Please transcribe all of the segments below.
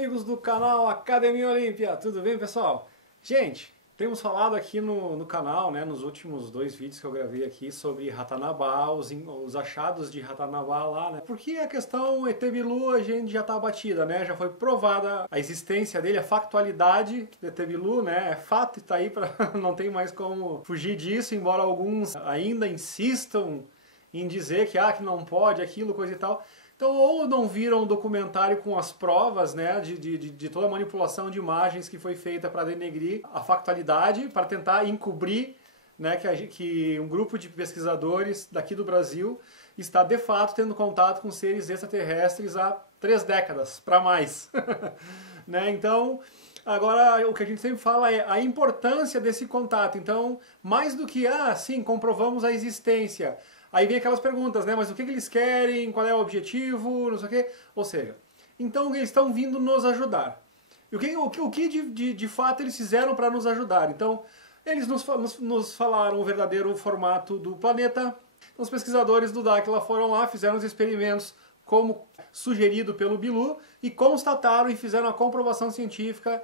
amigos do canal Academia Olímpia, tudo bem, pessoal? Gente, temos falado aqui no canal, né, nos últimos 2 vídeos que eu gravei aqui sobre Ratanabá, os achados de Ratanabá lá, né? Porque a questão ET Bilu a gente já tá abatida, né? Já foi provada a existência dele, a factualidade do ET Bilu, né? É fato e tá aí, não tem mais como fugir disso, embora alguns ainda insistam em dizer que não pode, aquilo, coisa e tal. Então, ou não viram o documentário com as provas, né, de toda a manipulação de imagens que foi feita para denegrir a factualidade, para tentar encobrir, né, que um grupo de pesquisadores daqui do Brasil está de fato tendo contato com seres extraterrestres há 3 décadas, para mais. Né? Então, agora o que a gente sempre fala é a importância desse contato. Então, mais do que, sim, comprovamos a existência. Aí vem aquelas perguntas, né? Mas o que eles querem? Qual é o objetivo? Não sei o quê. Ou seja, então eles estão vindo nos ajudar. E o que de fato eles fizeram para nos ajudar? Então, eles nos falaram o verdadeiro formato do planeta. Então, os pesquisadores do Dáquila foram lá, fizeram os experimentos como sugerido pelo Bilu e constataram e fizeram a comprovação científica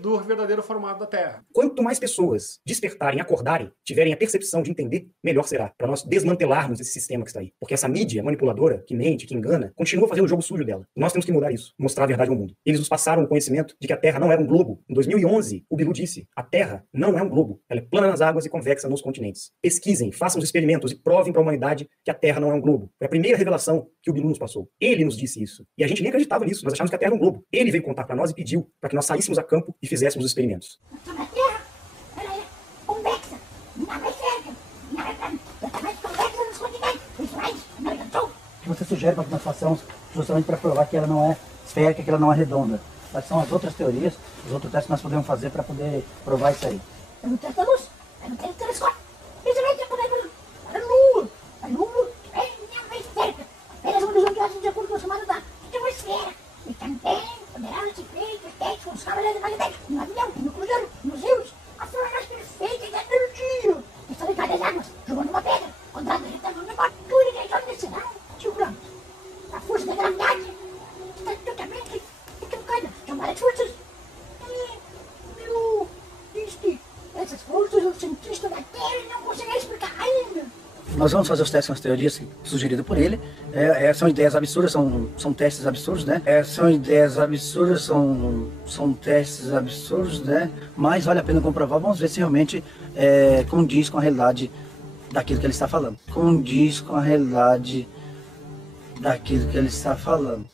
do verdadeiro formato da Terra. Quanto mais pessoas despertarem, acordarem, tiverem a percepção de entender, melhor será, para nós desmantelarmos esse sistema que está aí. Porque essa mídia manipuladora, que mente, que engana, continua fazendo o jogo sujo dela. Nós temos que mudar isso, mostrar a verdade ao mundo. Eles nos passaram o conhecimento de que a Terra não era um globo. Em 2011, o Bilu disse, a Terra não é um globo, ela é plana nas águas e convexa nos continentes. Pesquisem, façam os experimentos e provem para a humanidade que a Terra não é um globo. Foi a primeira revelação que o Bilu nos passou. Ele nos disse isso. E a gente nem acreditava nisso, nós achávamos que a Terra era um globo. Ele veio contar para nós e pediu para que nós saíssemos a campo e fizéssemos os experimentos. A Terra, ela é convexa, não é esférica, não é mais convexa nos continentes, principalmente na América do Sul. O que você sugere para que nós façamos justamente para provar que ela não é esférica, que ela não é redonda? Quais são as outras teorias, os outros testes que nós podemos fazer para poder provar isso aí? Eu não tenho a luz, eu não tenho telescópio, principalmente para poder a Lua. A Lua não é esférica, apenas uma das vantagens de acordo com o chamado da uma esfera. E também poderá ser feito testes com os cavaleiros magnéticos, no avião, no cruzeiro, nos rios, a forma mais perfeita e energia. Estão em várias águas, jogando uma pedra, contando a retângulo de morte, tudo que a gente descerá, tio Branco. A força da gravidade está totalmente equivocada, são várias forças. E Bilu diz que essas forças os cientistas da Terra não conseguem explicar ainda. Nós vamos fazer os testes com as teorias sugeridas por ele. São ideias absurdas, são testes absurdos, né? São ideias absurdas, são testes absurdos, né? Mas vale a pena comprovar. Vamos ver se realmente condiz com a realidade daquilo que ele está falando. Condiz com a realidade daquilo que ele está falando.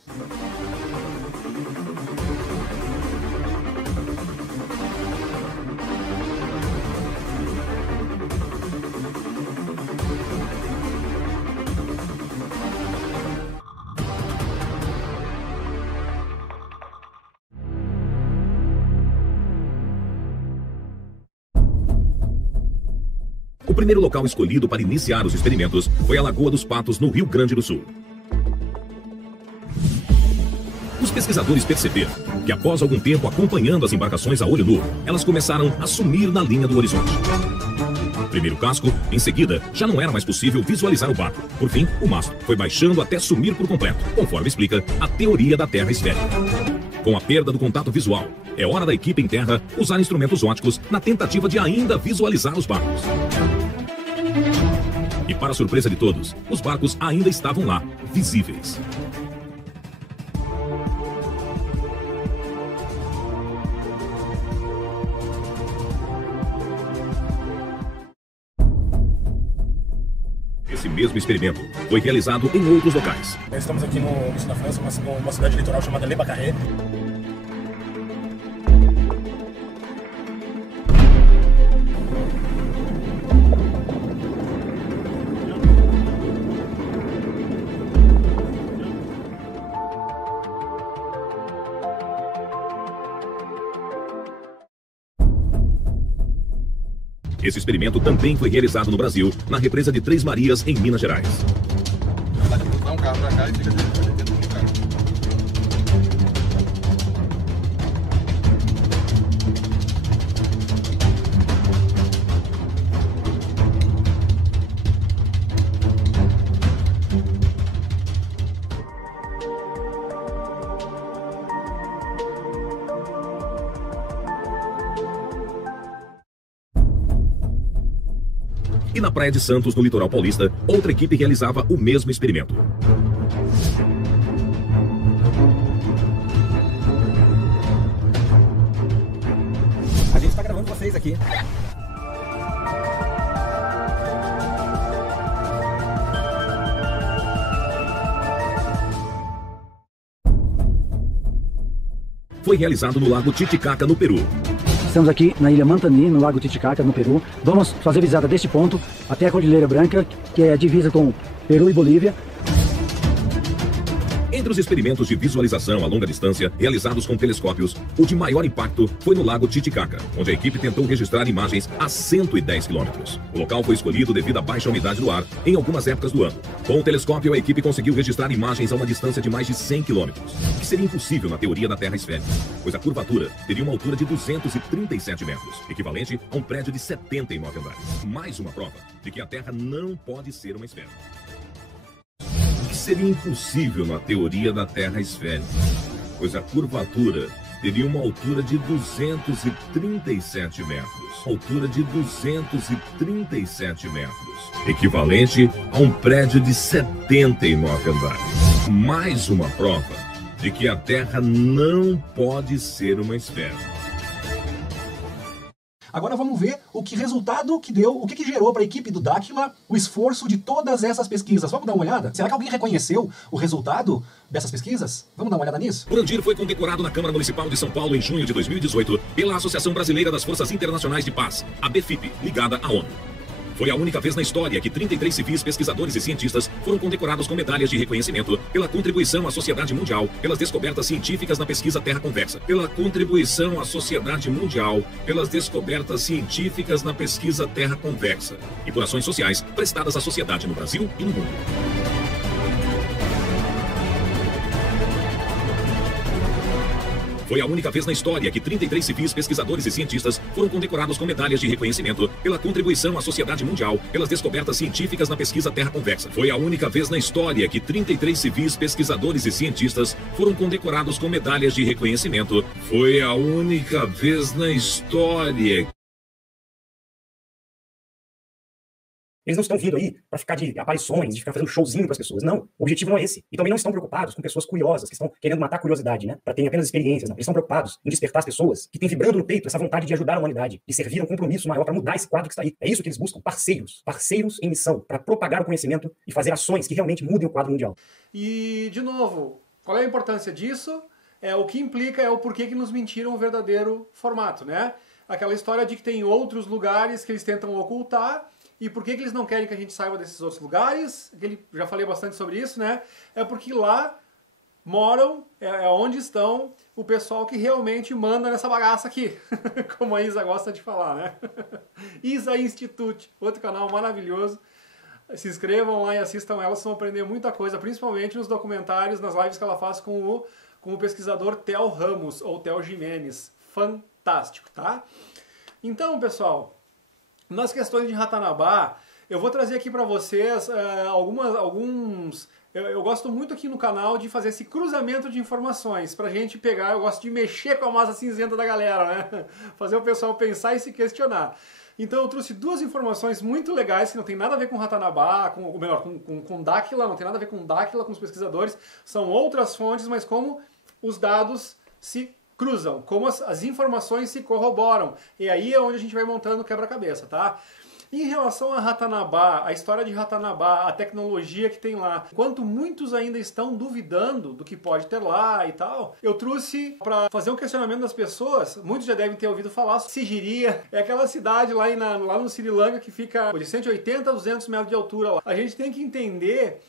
O primeiro local escolhido para iniciar os experimentos foi a Lagoa dos Patos, no Rio Grande do Sul. Os pesquisadores perceberam que, após algum tempo acompanhando as embarcações a olho nu, elas começaram a sumir na linha do horizonte. Primeiro casco, em seguida, já não era mais possível visualizar o barco. Por fim, o mastro foi baixando até sumir por completo, conforme explica a teoria da Terra esférica. Com a perda do contato visual, é hora da equipe em terra usar instrumentos ópticos na tentativa de ainda visualizar os barcos. E para surpresa de todos, os barcos ainda estavam lá, visíveis. Esse mesmo experimento foi realizado em outros locais. Estamos aqui no sul da França, uma cidade litoral chamada Le Baccaré. Esse experimento também foi realizado no Brasil, na represa de Três Marias, em Minas Gerais. Dá um carro pra cá e fica dentro do carro. E na Praia de Santos, no litoral paulista, outra equipe realizava o mesmo experimento. A gente está gravando vocês aqui. Foi realizado no Lago Titicaca, no Peru. Estamos aqui na Ilha Mantani, no Lago Titicaca, no Peru. Vamos fazer visita deste ponto até a Cordilheira Branca, que é a divisa com Peru e Bolívia. Entre os experimentos de visualização a longa distância realizados com telescópios, o de maior impacto foi no Lago Titicaca, onde a equipe tentou registrar imagens a 110 km. O local foi escolhido devido à baixa umidade do ar em algumas épocas do ano. Com o telescópio, a equipe conseguiu registrar imagens a uma distância de mais de 100 km, o que seria impossível na teoria da Terra esférica, pois a curvatura teria uma altura de 237 metros, equivalente a um prédio de 79 andares. Mais uma prova de que a Terra não pode ser uma esfera. Seria impossível na teoria da Terra esférica, pois a curvatura teria uma altura de 237 metros. Altura de 237 metros, equivalente a um prédio de 79 andares. Mais uma prova de que a Terra não pode ser uma esfera. Agora vamos ver o que resultado que deu, o que gerou para a equipe do Dáquila o esforço de todas essas pesquisas. Vamos dar uma olhada? Será que alguém reconheceu o resultado dessas pesquisas? Vamos dar uma olhada nisso? Urandir foi condecorado na Câmara Municipal de São Paulo em junho de 2018 pela Associação Brasileira das Forças Internacionais de Paz, a BFIP, ligada à ONU. Foi a única vez na história que 33 civis, pesquisadores e cientistas foram condecorados com medalhas de reconhecimento pela contribuição à sociedade mundial, pelas descobertas científicas na pesquisa Terra Convexa. Pela contribuição à sociedade mundial, pelas descobertas científicas na pesquisa Terra Convexa. E por ações sociais prestadas à sociedade no Brasil e no mundo. Foi a única vez na história que 33 civis, pesquisadores e cientistas foram condecorados com medalhas de reconhecimento pela contribuição à sociedade mundial, pelas descobertas científicas na pesquisa Terra Convexa. Foi a única vez na história que 33 civis, pesquisadores e cientistas foram condecorados com medalhas de reconhecimento. Foi a única vez na história. Eles não estão vindo aí para ficar de aparições, de ficar fazendo showzinho para as pessoas. Não, o objetivo não é esse. E também não estão preocupados com pessoas curiosas, que estão querendo matar a curiosidade, né? Para terem apenas experiências. Não. Eles estão preocupados em despertar as pessoas que têm vibrando no peito essa vontade de ajudar a humanidade, de servir a um compromisso maior para mudar esse quadro que está aí. É isso que eles buscam, parceiros. Parceiros em missão, para propagar o conhecimento e fazer ações que realmente mudem o quadro mundial. E, de novo, qual é a importância disso? O que implica é o porquê que nos mentiram o verdadeiro formato, né? Aquela história de que tem outros lugares que eles tentam ocultar. E por que eles não querem que a gente saiba desses outros lugares? Já falei bastante sobre isso, né? É porque lá moram, é onde estão o pessoal que realmente manda nessa bagaça aqui. Como a Isa gosta de falar, né? Isa Institute, outro canal maravilhoso. Se inscrevam lá e assistam ela, vocês vão aprender muita coisa, principalmente nos documentários, nas lives que ela faz com o pesquisador Theo Ramos, ou Theo Jimenez. Fantástico, tá? Então, pessoal, nas questões de Ratanabá, eu vou trazer aqui para vocês alguns... Eu gosto muito aqui no canal de fazer esse cruzamento de informações pra gente pegar, eu gosto de mexer com a massa cinzenta da galera, né? Fazer o pessoal pensar e se questionar. Então eu trouxe duas informações muito legais que não tem nada a ver com Ratanabá, com Dáquila, não tem nada a ver com Dáquila, com os pesquisadores, são outras fontes, mas como os dados se cruzam, como as informações se corroboram. E aí é onde a gente vai montando o quebra-cabeça, tá? Em relação a Ratanabá, a história de Ratanabá, a tecnologia que tem lá, enquanto muitos ainda estão duvidando do que pode ter lá e tal, eu trouxe para fazer um questionamento das pessoas. Muitos já devem ter ouvido falar. Sigiria é aquela cidade lá no Sri Lanka que fica de 180 a 200 metros de altura lá. A gente tem que entender...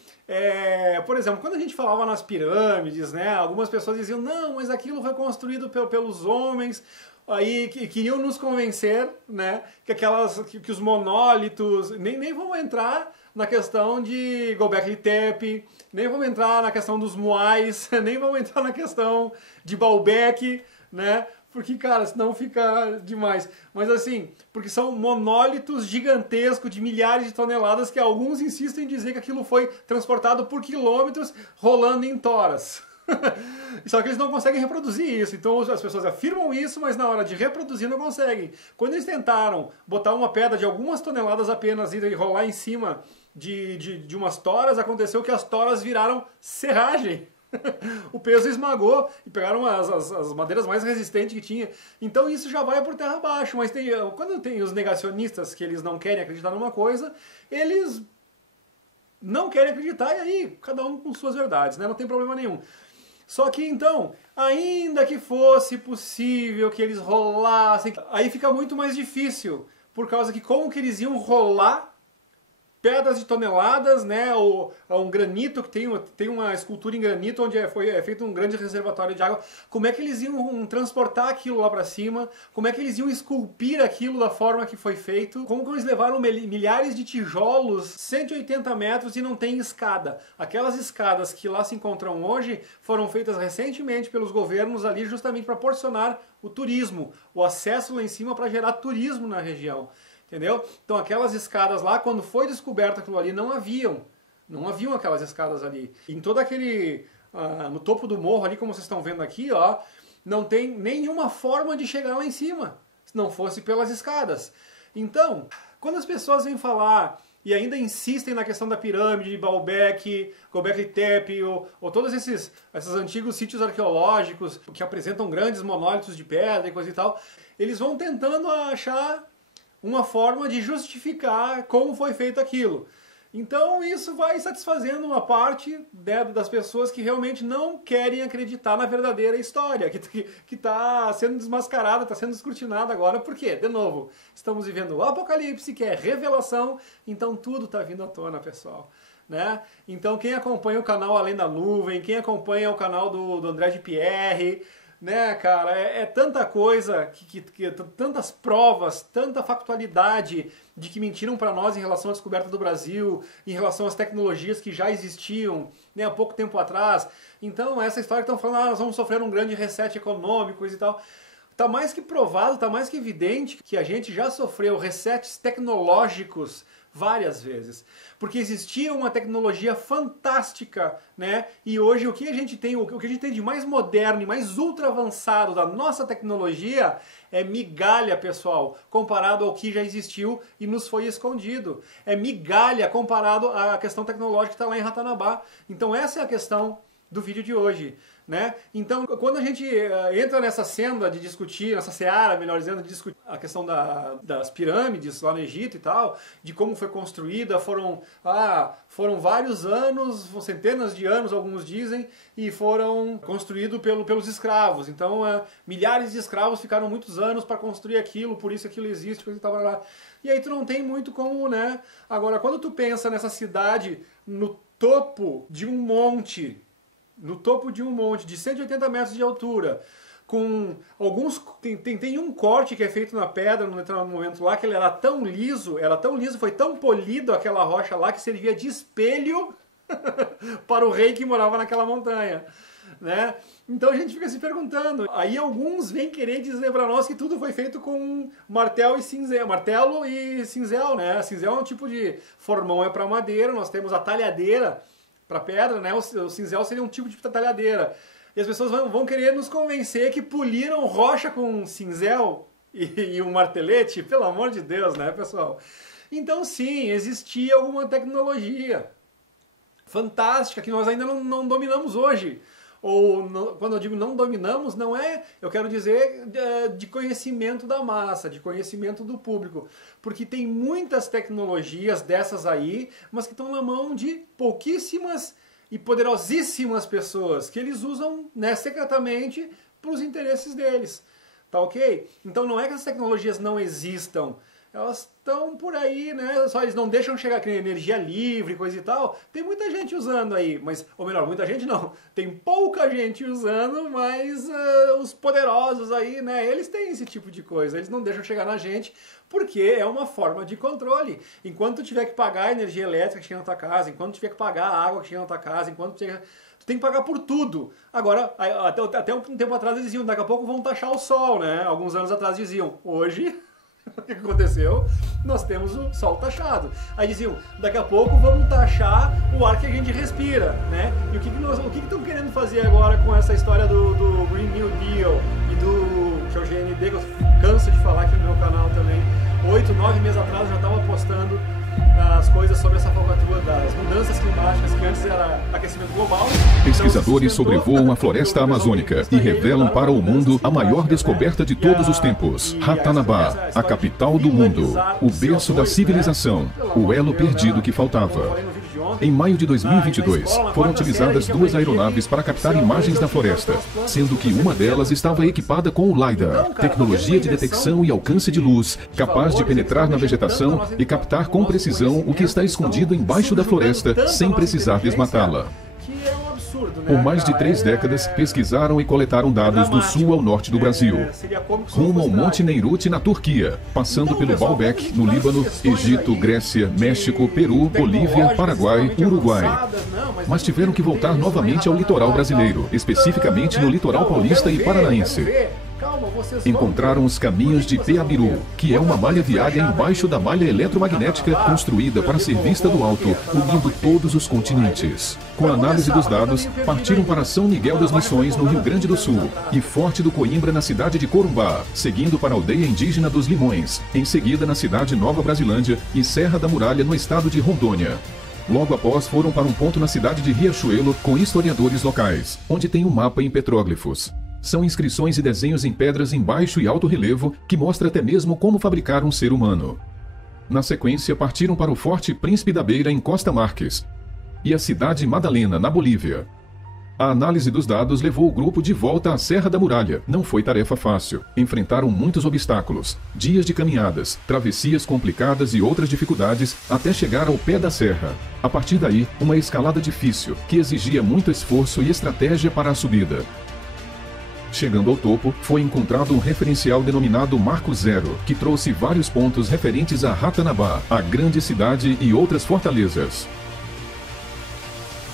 por exemplo, quando a gente falava nas pirâmides, né, algumas pessoas diziam, não, mas aquilo foi construído pelos homens, aí que queriam nos convencer, né, que os monólitos, nem vamos entrar na questão de Göbekli Tepe, nem vamos entrar na questão dos Moais, nem vamos entrar na questão de Baalbek, né, porque, cara, senão fica demais. Mas assim, porque são monólitos gigantescos de milhares de toneladas que alguns insistem em dizer que aquilo foi transportado por quilômetros rolando em toras. Só que eles não conseguem reproduzir isso. Então as pessoas afirmam isso, mas na hora de reproduzir não conseguem. Quando eles tentaram botar uma pedra de algumas toneladas apenas e rolar em cima de umas toras, aconteceu que as toras viraram serragem. O peso esmagou e pegaram as madeiras mais resistentes que tinha. Então isso já vai por terra abaixo. Mas quando tem os negacionistas que eles não querem acreditar numa coisa, eles não querem acreditar e aí cada um com suas verdades, né? Não tem problema nenhum. Só que então, ainda que fosse possível que eles rolassem, aí fica muito mais difícil, por causa que como que eles iam rolar pedras de toneladas, né, ou um granito, que tem uma escultura em granito onde é feito um grande reservatório de água, como é que eles iam transportar aquilo lá para cima, como é que eles iam esculpir aquilo da forma que foi feito, como que eles levaram milhares de tijolos, 180 metros e não tem escada. Aquelas escadas que lá se encontram hoje foram feitas recentemente pelos governos ali justamente para proporcionar o turismo, o acesso lá em cima para gerar turismo na região. Entendeu? Então aquelas escadas lá, quando foi descoberto aquilo ali, não haviam aquelas escadas ali. Em todo aquele, no topo do morro ali, como vocês estão vendo aqui, ó, não tem nenhuma forma de chegar lá em cima, se não fosse pelas escadas. Então, quando as pessoas vêm falar e ainda insistem na questão da pirâmide de Baalbek, Göbekli Tepe, ou todos esses antigos sítios arqueológicos que apresentam grandes monólitos de pedra e coisa e tal, eles vão tentando achar uma forma de justificar como foi feito aquilo. Então isso vai satisfazendo uma parte, né, das pessoas que realmente não querem acreditar na verdadeira história, que está sendo desmascarada, está sendo escrutinada agora. Por quê? De novo, estamos vivendo o Apocalipse, que é revelação, então tudo está vindo à tona, pessoal. Né? Então quem acompanha o canal Além da Nuvem, quem acompanha o canal do André de Pierre, né, cara, é tanta coisa, tantas provas, tanta factualidade de que mentiram para nós em relação à descoberta do Brasil, em relação às tecnologias que já existiam, né, há pouco tempo atrás. Então essa história que estão falando, nós vamos sofrer um grande reset econômico e tal, tá mais que provado, tá mais que evidente que a gente já sofreu resets tecnológicos várias vezes, porque existia uma tecnologia fantástica, né? E hoje o que a gente tem, o que a gente tem de mais moderno e mais ultra avançado da nossa tecnologia é migalha, pessoal, comparado ao que já existiu e nos foi escondido. É migalha comparado à questão tecnológica que está lá em Ratanabá. Então essa é a questão do vídeo de hoje, né? Então, quando a gente entra nessa senda de discutir, nessa seara, melhor dizendo, de discutir a questão das pirâmides lá no Egito e tal, de como foi construída, foram vários anos, centenas de anos, alguns dizem, e foram construídos pelos escravos. Então, milhares de escravos ficaram muitos anos para construir aquilo, por isso aquilo existe, coisa e tal, blá, blá. E aí tu não tem muito como, né? Agora, quando tu pensa nessa cidade no topo de um monte, de 180 metros de altura, com alguns... Tem um corte que é feito na pedra no determinado momento lá, que ele era tão liso, foi tão polido aquela rocha lá, que servia de espelho para o rei que morava naquela montanha, né? Então a gente fica se perguntando. Aí alguns vêm querer dizer para nós que tudo foi feito com martelo e cinzel, né? Cinzel é um tipo de formão, é para madeira, nós temos a talhadeira para pedra, né? O cinzel seria um tipo de talhadeira. E as pessoas vão querer nos convencer que poliram rocha com cinzel e um martelete, pelo amor de Deus, né, pessoal? Então sim, existia alguma tecnologia fantástica que nós ainda não dominamos hoje. Ou, quando eu digo não dominamos, não é, eu quero dizer de conhecimento da massa, de conhecimento do público. Porque tem muitas tecnologias dessas aí, mas que estão na mão de pouquíssimas e poderosíssimas pessoas, que eles usam, né, secretamente para os interesses deles. Tá ok? Então não é que as tecnologias não existam, elas estão por aí, né? Só eles não deixam chegar aqui energia livre, coisa e tal. Tem muita gente usando aí, mas, ou melhor, muita gente não. Tem pouca gente usando, mas os poderosos aí, né? Eles têm esse tipo de coisa. Eles não deixam chegar na gente porque é uma forma de controle. Enquanto tu tiver que pagar a energia elétrica que chega na tua casa, enquanto tu tiver que pagar a água que chega na tua casa, enquanto tu tem que pagar por tudo. Agora, até um tempo atrás eles diziam, daqui a pouco vão taxar o sol, né? Alguns anos atrás diziam, hoje... O que aconteceu? Nós temos o sol taxado. Aí diziam, daqui a pouco vamos taxar o ar que a gente respira, né? E o que estão querendo fazer agora com essa história do Green New Deal e que é o GND, que eu canso de falar aqui no meu canal também. 8, 9 meses atrás eu já estava postando as coisas sobre essa falcatrua das mudanças climáticas, que antes era aquecimento global. Pesquisadores sobrevoam a floresta amazônica e revelam para o mundo a maior descoberta de todos os tempos. Ratanabá, a capital do mundo, o berço da civilização, o elo perdido que faltava. Em maio de 2022, foram utilizadas 2 aeronaves para captar imagens da floresta, sendo que uma delas estava equipada com o LiDAR, tecnologia de detecção e alcance de luz, capaz de penetrar na vegetação e captar com precisão o que está escondido embaixo da floresta, sem precisar desmatá-la. Por mais de 3 décadas, pesquisaram e coletaram dados do sul ao norte do Brasil, rumo ao Monte Neirut na Turquia, passando pelo Baalbek, no Líbano, Egito, Grécia, México, Peru, Bolívia, Paraguai, Uruguai. Mas tiveram que voltar novamente ao litoral brasileiro, especificamente no litoral paulista e paranaense. Encontraram os caminhos de Peabiru, que é uma malha viária embaixo da malha eletromagnética construída para ser vista do alto, unindo todos os continentes. Com a análise dos dados, partiram para São Miguel das Missões, no Rio Grande do Sul, e Forte do Coimbra, na cidade de Corumbá, seguindo para a aldeia indígena dos Limões, em seguida na cidade Nova Brasilândia e Serra da Muralha, no estado de Rondônia. Logo após, foram para um ponto na cidade de Riachuelo, com historiadores locais, onde tem um mapa em petróglifos. São inscrições e desenhos em pedras em baixo e alto relevo que mostra até mesmo como fabricar um ser humano. Na sequência, partiram para o Forte Príncipe da Beira, em Costa Marques, e a cidade Madalena, na Bolívia. A análise dos dados levou o grupo de volta à Serra da Muralha. Não foi tarefa fácil. Enfrentaram muitos obstáculos, dias de caminhadas, travessias complicadas e outras dificuldades até chegar ao pé da serra. A partir daí, uma escalada difícil, que exigia muito esforço e estratégia para a subida. Chegando ao topo, foi encontrado um referencial denominado Marco Zero, que trouxe vários pontos referentes a Ratanabá, a grande cidade e outras fortalezas.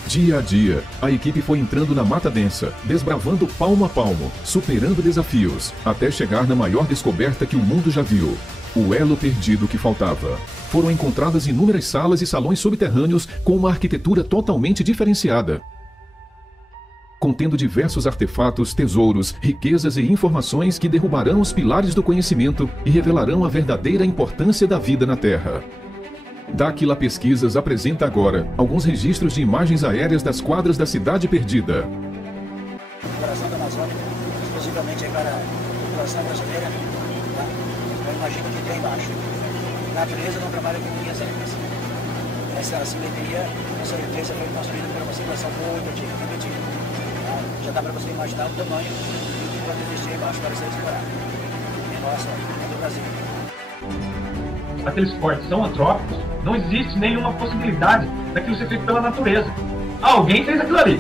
Dia a dia, a equipe foi entrando na mata densa, desbravando palmo a palmo, superando desafios, até chegar na maior descoberta que o mundo já viu: o elo perdido que faltava. Foram encontradas inúmeras salas e salões subterrâneos com uma arquitetura totalmente diferenciada, contendo diversos artefatos, tesouros, riquezas e informações que derrubarão os pilares do conhecimento e revelarão a verdadeira importância da vida na Terra. Dáquila Pesquisas apresenta agora alguns registros de imagens aéreas das quadras da Cidade Perdida. O coração da Amazônia, exclusivamente para a população brasileira, tá? Eu imagino que tem embaixo. A natureza não trabalha com linhas retas. Essa simetria, essa riqueza foi construída por uma civilização muito antiga, muito antiga. Tá? Já dá para você imaginar o tamanho do que pode existir embaixo para ser explorado. É nossa, é do Brasil. Aqueles cortes são antrópicos, não existe nenhuma possibilidade daquilo ser feito pela natureza. Alguém fez aquilo ali.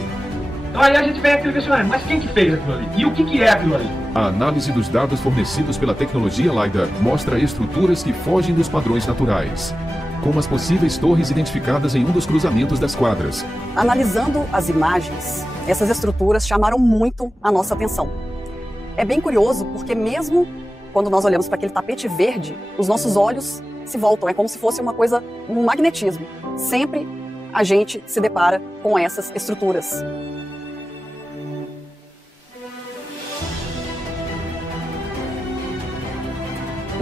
Então aí a gente vem aquele questionamento, mas quem que fez aquilo ali? E o que é aquilo ali? A análise dos dados fornecidos pela tecnologia LiDAR mostra estruturas que fogem dos padrões naturais, como as possíveis torres identificadas em um dos cruzamentos das quadras. Analisando as imagens, essas estruturas chamaram muito a nossa atenção. É bem curioso porque mesmo quando nós olhamos para aquele tapete verde, os nossos olhos se voltam, é como se fosse uma coisa, um magnetismo. Sempre a gente se depara com essas estruturas.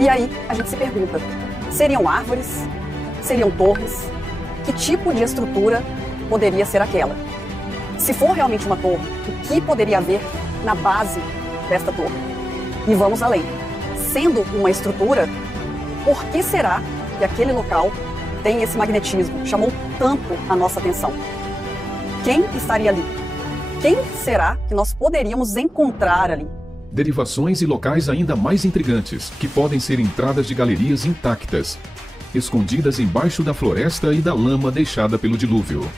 E aí a gente se pergunta, seriam árvores? Seriam torres? Que tipo de estrutura poderia ser aquela? Se for realmente uma torre, o que poderia haver na base desta torre? E vamos além. Sendo uma estrutura, por que será que aquele local tem esse magnetismo? Chamou tanto a nossa atenção. Quem estaria ali? Quem será que nós poderíamos encontrar ali? Derivações e locais ainda mais intrigantes, que podem ser entradas de galerias intactas, escondidas embaixo da floresta e da lama deixada pelo dilúvio.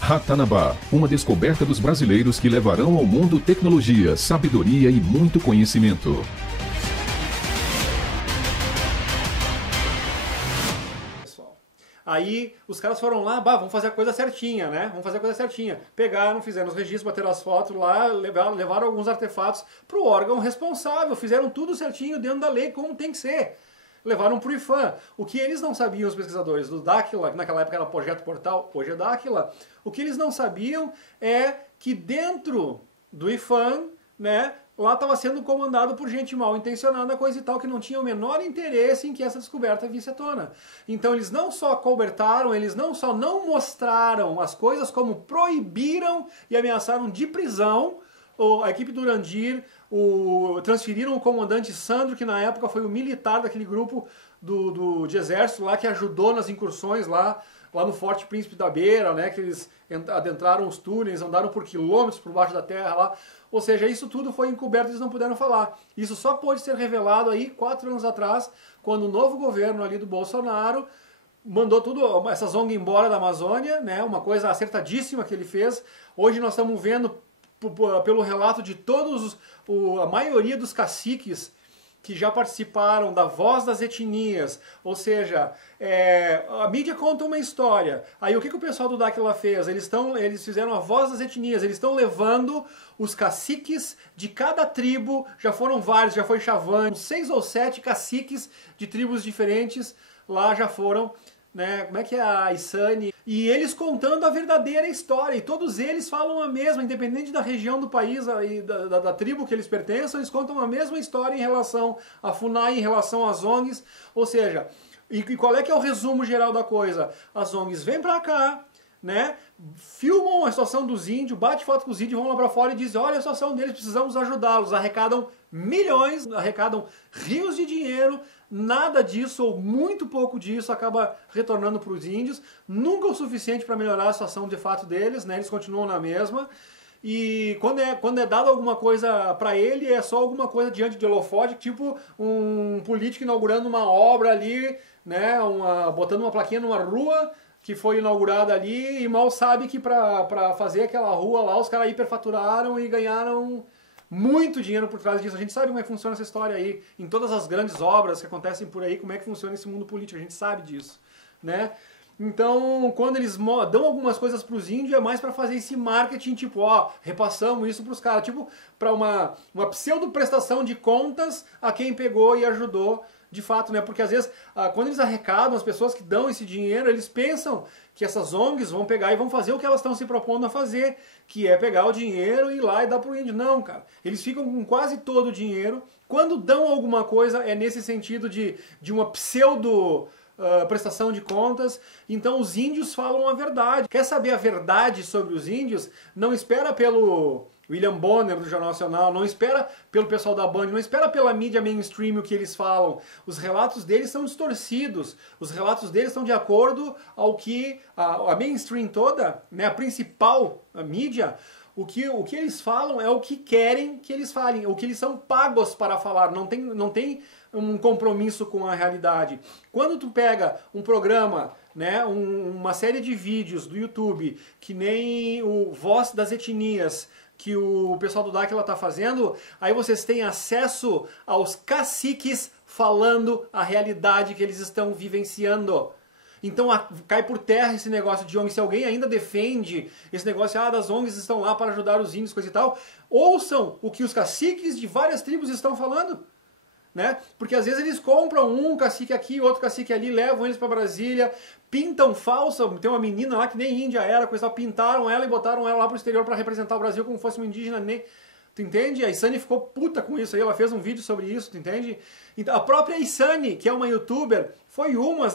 Ratanabá, uma descoberta dos brasileiros que levarão ao mundo tecnologia, sabedoria e muito conhecimento. Aí os caras foram lá, vamos fazer a coisa certinha, né? Vamos fazer a coisa certinha. Pegaram, fizeram os registros, bateram as fotos lá, levaram alguns artefatos para o órgão responsável, fizeram tudo certinho dentro da lei, como tem que ser. levaram para o IFAM. O que eles não sabiam, os pesquisadores do Dáquila, que naquela época era Projeto Portal, hoje é Dáquila, o que eles não sabiam é que dentro do IFAM, né, lá estava sendo comandado por gente mal intencionada, coisa e tal, que não tinha o menor interesse em que essa descoberta visse à tona. Então eles não só cobertaram, eles não só não mostraram as coisas, como proibiram e ameaçaram de prisão a equipe do Urandir, transferiram o comandante Sandro, que na época foi o militar daquele grupo de exército lá, que ajudou nas incursões lá no Forte Príncipe da Beira, né, que eles adentraram os túneis, andaram por quilômetros por baixo da terra lá. Ou seja, isso tudo foi encoberto e eles não puderam falar. Isso só pôde ser revelado aí 4 anos atrás, quando o novo governo ali do Bolsonaro mandou tudo, essa ONG embora da Amazônia, né, uma coisa acertadíssima que ele fez. Hoje nós estamos vendo, pelo relato de todos, a maioria dos caciques que já participaram da Voz das Etnias, ou seja, a mídia conta uma história. Aí o que o pessoal do Dáquila fez? Eles fizeram a Voz das Etnias, eles estão levando os caciques de cada tribo, já foram vários, já foi Chavane, 6 ou 7 caciques de tribos diferentes lá já foram, né, como é que é a Isani, e eles contando a verdadeira história, e todos eles falam a mesma, independente da região do país e da tribo que eles pertencem, eles contam a mesma história em relação à FUNAI, em relação às ONGs, ou seja, e qual é que é o resumo geral da coisa? As ONGs vêm pra cá, né, filmam a situação dos índios, bate foto com os índios, vão lá pra fora e dizem, olha a situação deles, precisamos ajudá-los, arrecadam milhões, arrecadam rios de dinheiro, nada disso, ou muito pouco disso, acaba retornando para os índios, nunca o suficiente para melhorar a situação de fato deles, né? Eles continuam na mesma, e quando é dado alguma coisa para ele, é só alguma coisa diante de holofote, tipo um político inaugurando uma obra ali, né? Botando uma plaquinha numa rua que foi inaugurada ali, e mal sabe que para fazer aquela rua lá, os caras hiperfaturaram e ganharam muito dinheiro por trás disso. A gente sabe como é que funciona essa história aí, em todas as grandes obras que acontecem por aí, como é que funciona esse mundo político, a gente sabe disso, né? Então, quando eles dão algumas coisas para os índios, é mais para fazer esse marketing, tipo, ó, repassamos isso para os caras, tipo, para uma pseudo-prestação de contas a quem pegou e ajudou de fato, né? Porque às vezes, quando eles arrecadam, as pessoas que dão esse dinheiro, eles pensam que essas ONGs vão pegar e vão fazer o que elas estão se propondo a fazer, que é pegar o dinheiro e ir lá e dar pro índio. Não, cara. Eles ficam com quase todo o dinheiro. Quando dão alguma coisa, é nesse sentido de uma pseudo prestação de contas. Então os índios falam a verdade. Quer saber a verdade sobre os índios? Não espera pelo William Bonner do Jornal Nacional, não espera pelo pessoal da Band, não espera pela mídia mainstream o que eeles falam. Os relatos deles são distorcidos, os relatos deles estão de acordo ao que a mainstream toda, né, a principal mídia, o que eles falam é o que querem que eles falem, o que eles são pagos para falar, não tem um compromisso com a realidade. Quando tu pega um programa, né, uma série de vídeos do YouTube, que nem o Voz das Etnias, que o pessoal do Dáquila está fazendo, aí vocês têm acesso aos caciques falando a realidade que eles estão vivenciando. Então cai por terra esse negócio de ONG. Se alguém ainda defende esse negócio, das ONGs estão lá para ajudar os índios, coisa e tal, ouçam o que os caciques de várias tribos estão falando. Né? Porque às vezes eles compram um cacique aqui, outro cacique ali, levam eles para Brasília, pintam falsa, tem uma menina lá que nem índia era, coisa, pintaram ela e botaram ela lá pro exterior para representar o Brasil como fosse uma indígena, tu entende? A Isani ficou puta com isso aí, ela fez um vídeo sobre isso, tu entende? Então, a própria Isani, que é uma youtuber, foi uma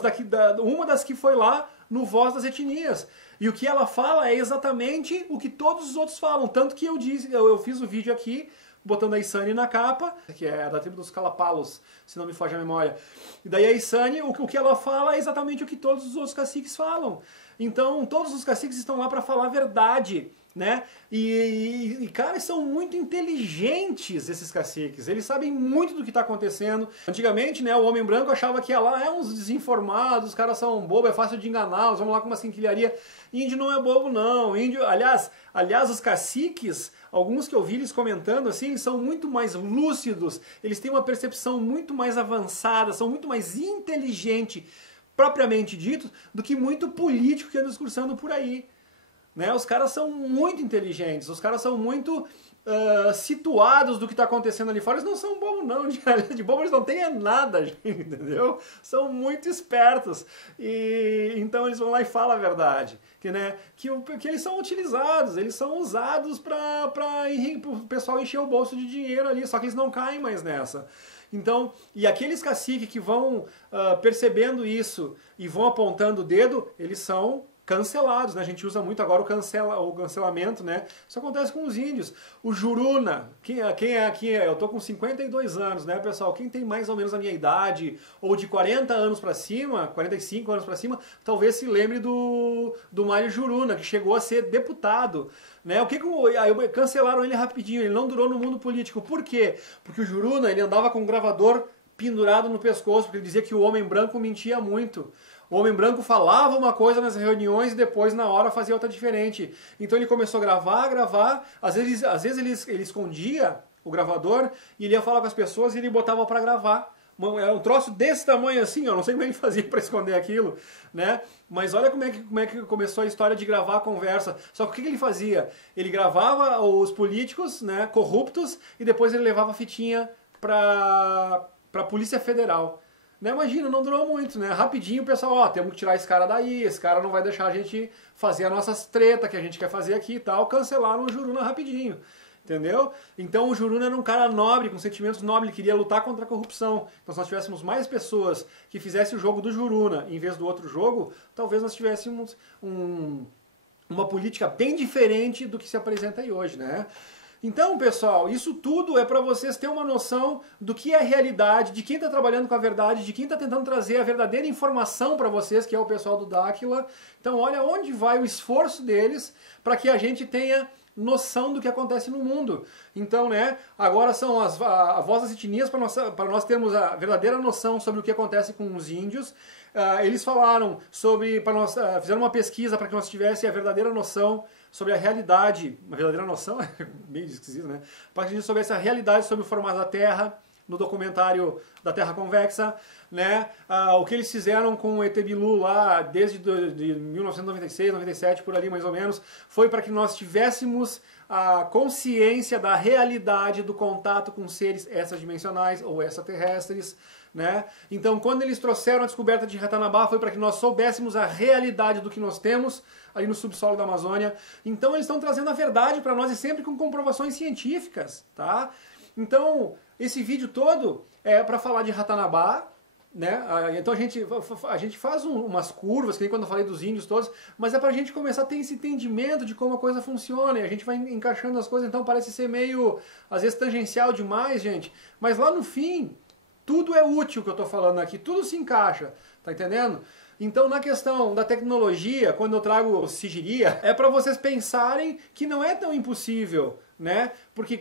das que foi lá no Voz das Etnias. E o que ela fala é exatamente o que todos os outros falam, tanto que eu fiz o vídeo aqui, botando a Isani na capa, que é da tribo dos Calapalos, se não me foge a memória. E daí a Isani, o que ela fala é exatamente o que todos os outros caciques falam. Então, todos os caciques estão lá para falar a verdade, né? E cara, são muito inteligentes esses caciques. Eles sabem muito do que está acontecendo. Antigamente, né, o homem branco achava que lá uns desinformados, os caras são bobos, é fácil de enganá-los, vamos lá com uma quinquilharia. Índio não é bobo, não. Índio, aliás, os caciques, alguns que eu vi eles comentando assim, eles são muito mais lúcidos, eles têm uma percepção muito mais avançada, são muito mais inteligentes, propriamente dito, do que muito político que anda discursando por aí. né? Os caras são muito inteligentes, os caras são muito situados do que está acontecendo ali fora. Eles não são bobos não, de bobo eles não têm nada, gente, entendeu? São muito espertos, e então eles vão lá e falam a verdade, que eles são utilizados, eles são usados para o pessoal encher o bolso de dinheiro ali, só que eles não caem mais nessa. Então, e aqueles caciques que vão percebendo isso e vão apontando o dedo, eles são cancelados, né? A gente usa muito agora o cancelamento, né? Isso acontece com os índios. O Juruna, quem é aqui? Eu tô com 52 anos, né, pessoal? Quem tem mais ou menos a minha idade, ou de 40 anos para cima, 45 anos para cima, talvez se lembre do Mário Juruna, que chegou a ser deputado, né? Aí cancelaram ele rapidinho, ele não durou no mundo político. Por quê? Porque o Juruna, ele andava com um gravador pendurado no pescoço, porque ele dizia que o homem branco mentia muito. O homem branco falava uma coisa nas reuniões e depois na hora fazia outra diferente. Então ele começou a gravar, às vezes ele escondia o gravador e ele ia falar com as pessoas e ele botava para gravar. É um troço desse tamanho assim, eu não sei como ele fazia para esconder aquilo, né? Mas olha como é que começou a história de gravar a conversa. Só que o que ele fazia? Ele gravava os políticos, né, corruptos, e depois ele levava a fitinha para a Polícia Federal. Né, imagina, não durou muito, né? Rapidinho o pessoal, temos que tirar esse cara daí, esse cara não vai deixar a gente fazer as nossas tretas que a gente quer fazer aqui e tal. Cancelaram o Juruna rapidinho, entendeu? Então o Juruna era um cara nobre, com sentimentos nobres, ele queria lutar contra a corrupção. Então se nós tivéssemos mais pessoas que fizessem o jogo do Juruna em vez do outro jogo, talvez nós tivéssemos uma política bem diferente do que se apresenta aí hoje, né? Então, pessoal, isso tudo é para vocês terem uma noção do que é a realidade, de quem está trabalhando com a verdade, de quem está tentando trazer a verdadeira informação para vocês, que é o pessoal do Dáquila. Então, olha onde vai o esforço deles para que a gente tenha noção do que acontece no mundo. Então, né, agora são a voz das etnias para nós termos a verdadeira noção sobre o que acontece com os índios. Eles falaram fizeram uma pesquisa para que nós tivéssemos a verdadeira noção sobre a realidade, uma verdadeira noção, meio esquisito, né? Para que a gente soubesse a realidade sobre o formato da Terra, no documentário da Terra Convexa, né? O que eles fizeram com o ET Bilu lá, desde de 1996, 97, por ali mais ou menos, foi para que nós tivéssemos a consciência da realidade do contato com seres extradimensionais ou extraterrestres, né? Então, quando eles trouxeram a descoberta de Ratanabá, foi para que nós soubéssemos a realidade do que nós temos ali no subsolo da Amazônia. Então, eles estão trazendo a verdade para nós e sempre com comprovações científicas, tá? Então, esse vídeo todo é para falar de Ratanabá, né? Então a gente faz umas curvas, que nem quando eu falei dos índios todos, mas é para a gente começar a ter esse entendimento de como a coisa funciona, e a gente vai encaixando as coisas, então parece ser meio, às vezes, tangencial demais, gente, mas lá no fim, tudo é útil que eu estou falando aqui, tudo se encaixa, tá entendendo? Então, na questão da tecnologia, quando eu trago sigiria, é para vocês pensarem que não é tão impossível, né? Porque,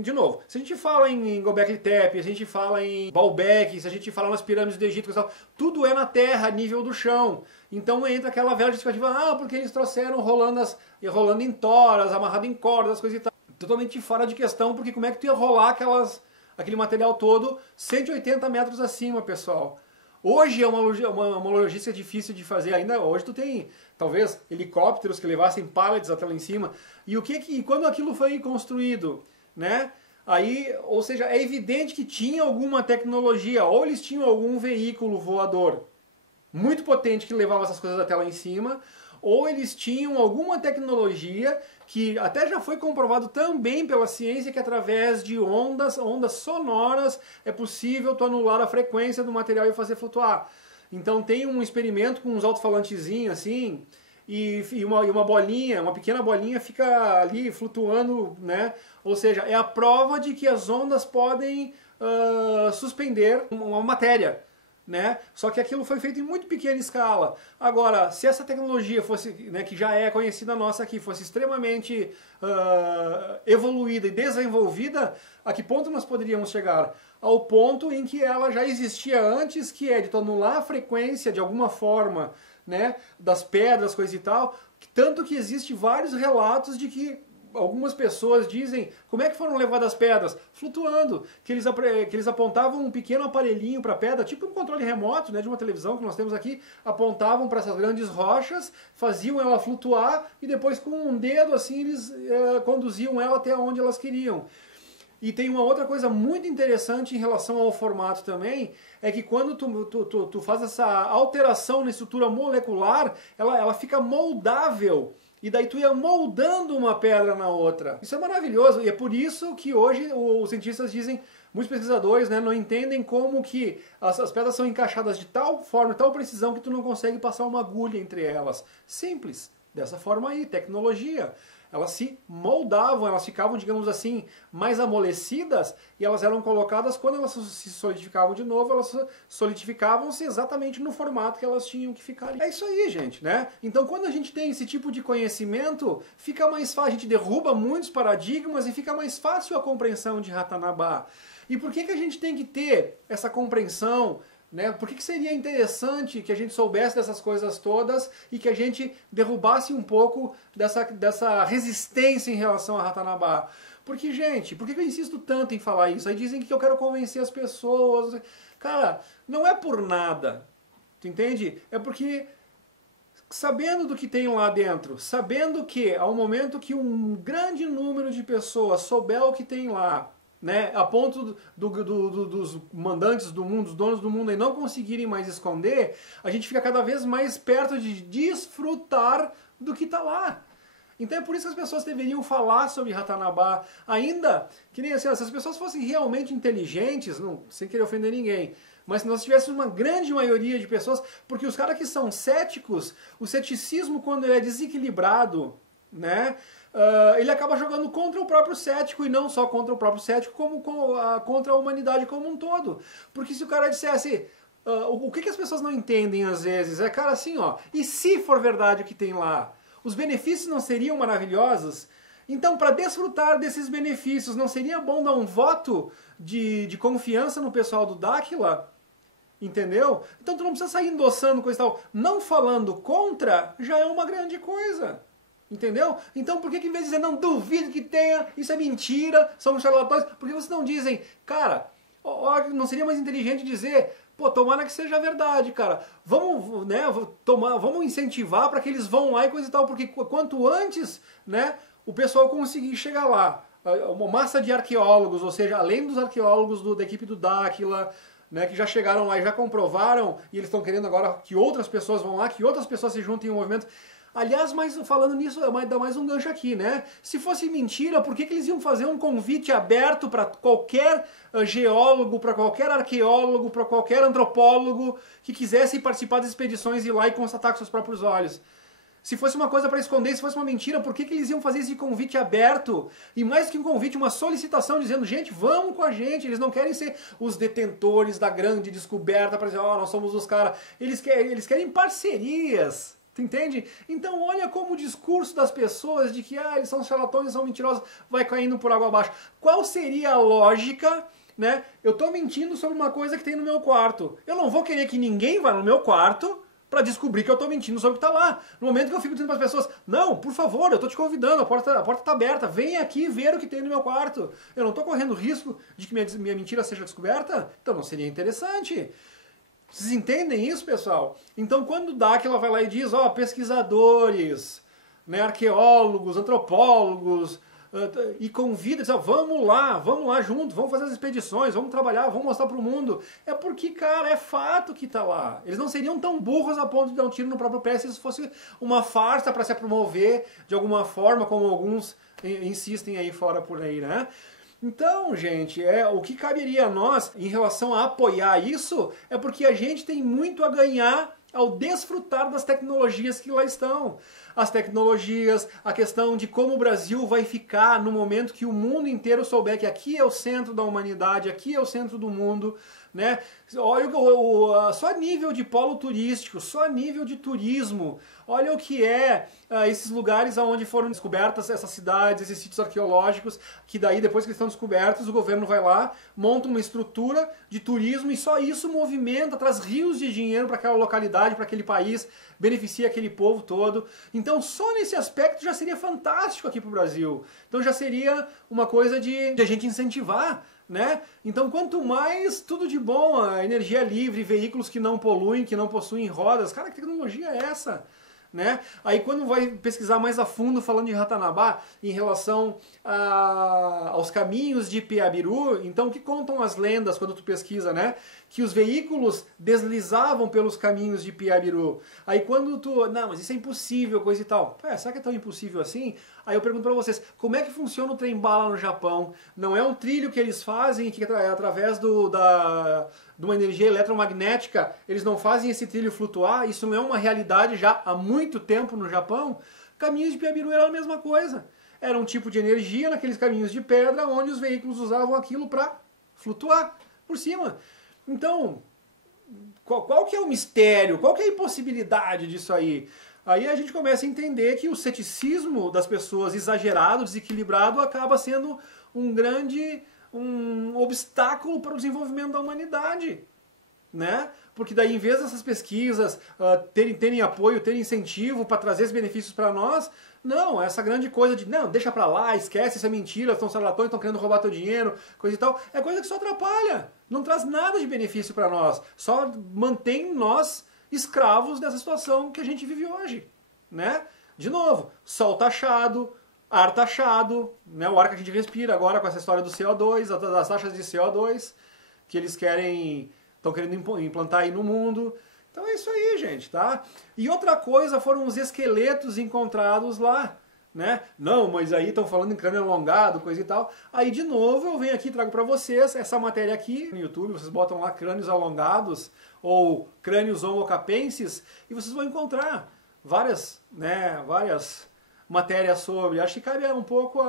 de novo, se a gente fala em Göbekli Tepe, se a gente fala em Baalbek, se a gente fala nas pirâmides do Egito, tudo é na terra, nível do chão. Então entra aquela velha justificativa, porque eles trouxeram rolando em toras, amarrado em cordas, coisas e tal. Totalmente fora de questão, porque como é que tu ia rolar aquele material todo 180 metros acima, pessoal? Hoje é uma logística difícil de fazer ainda. Hoje tu tem, talvez, helicópteros que levassem pallets até lá em cima. E quando aquilo foi construído, né? Aí, ou seja, é evidente que tinha alguma tecnologia, ou eles tinham algum veículo voador muito potente que levava essas coisas até lá em cima, ou eles tinham alguma tecnologia que até já foi comprovado também pela ciência que através de ondas sonoras é possível tu anular a frequência do material e fazer flutuar. Então tem um experimento com uns alto-falantezinhos assim, e uma bolinha, uma pequena bolinha fica ali flutuando, né? Ou seja, é a prova de que as ondas podem suspender uma matéria, né? Só que aquilo foi feito em muito pequena escala. Agora, se essa tecnologia fosse, né, que já é conhecida nossa aqui, fosse extremamente evoluída e desenvolvida, a que ponto nós poderíamos chegar? Ao ponto em que ela já existia antes, que é de anular a frequência de alguma forma, né, das pedras, coisa e tal, tanto que existe vários relatos de que algumas pessoas dizem, como é que foram levadas as pedras? Flutuando, que eles apontavam um pequeno aparelhinho para a pedra, tipo um controle remoto, né, de uma televisão que nós temos aqui, apontavam para essas grandes rochas, faziam ela flutuar e depois com um dedo assim eles conduziam ela até onde elas queriam. E tem uma outra coisa muito interessante em relação ao formato também, é que quando tu faz essa alteração na estrutura molecular, ela fica moldável. E daí tu ia moldando uma pedra na outra. Isso é maravilhoso. E é por isso que hoje os cientistas dizem, muitos pesquisadores, né, não entendem como que as pedras são encaixadas de tal forma, de tal precisão, que tu não consegue passar uma agulha entre elas. Simples. Dessa forma aí, tecnologia. Elas se moldavam, elas ficavam, digamos assim, mais amolecidas e elas eram colocadas, quando elas se solidificavam de novo, elas solidificavam-se exatamente no formato que elas tinham que ficar. É isso aí, gente, né? Então, quando a gente tem esse tipo de conhecimento, fica mais fácil, a gente derruba muitos paradigmas e fica mais fácil a compreensão de Ratanabá. E por que a gente tem que ter essa compreensão? Né? Por que seria interessante que a gente soubesse dessas coisas todas e que a gente derrubasse um pouco dessa resistência em relação a Ratanabá? Porque, gente, por que eu insisto tanto em falar isso? Aí dizem que eu quero convencer as pessoas. Cara, não é por nada, tu entende? É porque, sabendo do que tem lá dentro, sabendo que ao momento que um grande número de pessoas souber o que tem lá, né, a ponto dos mandantes do mundo, dos donos do mundo, e não conseguirem mais esconder, a gente fica cada vez mais perto de desfrutar do que está lá. Então é por isso que as pessoas deveriam falar sobre Ratanabá, ainda que nem assim, se as pessoas fossem realmente inteligentes, não, sem querer ofender ninguém, mas se nós tivéssemos uma grande maioria de pessoas, porque os caras que são céticos, o ceticismo, quando ele é desequilibrado, né, ele acaba jogando contra o próprio cético, e não só contra o próprio cético, como contra a humanidade como um todo. Porque se o cara dissesse, o que as pessoas não entendem às vezes, é, cara, assim, ó, e se for verdade o que tem lá, os benefícios não seriam maravilhosos? Então, para desfrutar desses benefícios, não seria bom dar um voto de confiança no pessoal do Dáquila? Entendeu? Então tu não precisa sair endossando coisa e tal. Não falando contra já é uma grande coisa. Entendeu? Então por que em vez de dizer, não duvido que tenha, isso é mentira, são charlatões, por que vocês não dizem, cara, não seria mais inteligente dizer, pô, tomara que seja verdade, cara, vamos, né, vamos incentivar para que eles vão lá e coisa e tal, porque quanto antes, né, o pessoal conseguir chegar lá, uma massa de arqueólogos, ou seja, além dos arqueólogos da equipe do Dáquila, né, que já chegaram lá e já comprovaram, e eles estão querendo agora que outras pessoas vão lá, que outras pessoas se juntem em um movimento. Aliás, mas falando nisso, dá mais um gancho aqui, né? Se fosse mentira, por que eles iam fazer um convite aberto para qualquer geólogo, para qualquer arqueólogo, para qualquer antropólogo que quisesse participar das expedições e ir lá e constatar com seus próprios olhos? Se fosse uma coisa para esconder, se fosse uma mentira, por que eles iam fazer esse convite aberto? E mais que um convite, uma solicitação dizendo, gente, vamos com a gente. Eles não querem ser os detentores da grande descoberta para dizer, ó, nós somos os caras. Eles querem parcerias. Tu entende? Então olha como o discurso das pessoas de que eles são charlatões, são mentirosos, vai caindo por água abaixo. Qual seria a lógica, né? Eu estou mentindo sobre uma coisa que tem no meu quarto. Eu não vou querer que ninguém vá no meu quarto para descobrir que eu estou mentindo sobre o que está lá. No momento que eu fico dizendo para as pessoas, não, por favor, eu estou te convidando, a porta está aberta, vem aqui ver o que tem no meu quarto. Eu não estou correndo risco de que minha mentira seja descoberta? Então não seria interessante. Vocês entendem isso, pessoal? Então, quando o Dáquila vai lá e diz, ó, pesquisadores, né, arqueólogos, antropólogos, e convida, diz, ó, vamos lá junto, vamos fazer as expedições, vamos trabalhar, vamos mostrar pro mundo. É porque, cara, é fato que tá lá. Eles não seriam tão burros a ponto de dar um tiro no próprio pé se isso fosse uma farsa para se promover de alguma forma, como alguns insistem aí fora por aí, né? Então, gente, o que caberia a nós em relação a apoiar isso é porque a gente tem muito a ganhar ao desfrutar das tecnologias que lá estão. As tecnologias, a questão de como o Brasil vai ficar no momento que o mundo inteiro souber que aqui é o centro da humanidade, aqui é o centro do mundo, né? Olha só a nível de polo turístico, só a nível de turismo. Olha o que esses lugares onde foram descobertas essas cidades, esses sítios arqueológicos, que daí depois que eles estão descobertos, o governo vai lá, monta uma estrutura de turismo e só isso movimenta, traz rios de dinheiro para aquela localidade, para aquele país, beneficia aquele povo todo. Então Então só nesse aspecto já seria fantástico aqui para o Brasil. Então já seria uma coisa de a gente incentivar, né? Então quanto mais tudo de bom, a energia livre, veículos que não poluem, que não possuem rodas, cara, que tecnologia é essa? Né? Aí quando vai pesquisar mais a fundo falando de Ratanabá em relação aos caminhos de Piabiru, então o que contam as lendas quando tu pesquisa, né? Que os veículos deslizavam pelos caminhos de Piabiru. Aí quando tu, não, mas isso é impossível, coisa e tal. Será que é tão impossível assim? Aí eu pergunto pra vocês, como é que funciona o trem-bala no Japão? Não é um trilho que eles fazem, que é através de uma energia eletromagnética, eles não fazem esse trilho flutuar? Isso não é uma realidade já há muito tempo no Japão? Caminhos de Piabiru era a mesma coisa. Era um tipo de energia naqueles caminhos de pedra, onde os veículos usavam aquilo para flutuar por cima. Então, qual que é o mistério? Qual que é a impossibilidade disso aí? Aí a gente começa a entender que o ceticismo das pessoas exagerado, desequilibrado, acaba sendo um obstáculo para o desenvolvimento da humanidade, né? Porque daí, em vez dessas pesquisas terem apoio, terem incentivo para trazer esses benefícios para nós, não, essa grande coisa de, não, deixa pra lá, esquece, isso é mentira, estão charlatões, estão querendo roubar teu dinheiro, coisa e tal, é coisa que só atrapalha, não traz nada de benefício para nós, só mantém nós escravos dessa situação que a gente vive hoje, né? De novo, sol taxado, ar taxado, né? O ar que a gente respira agora com essa história do CO2, das taxas de CO2, que eles estão querendo implantar aí no mundo. Então é isso aí, gente, tá? E outra coisa foram os esqueletos encontrados lá, né? Não, mas aí estão falando em crânio alongado, coisa e tal. Aí, de novo, eu venho aqui e trago para vocês essa matéria aqui no YouTube. Vocês botam lá crânios alongados ou crânios homo capenses e vocês vão encontrar várias matérias sobre. Acho que cabe um pouco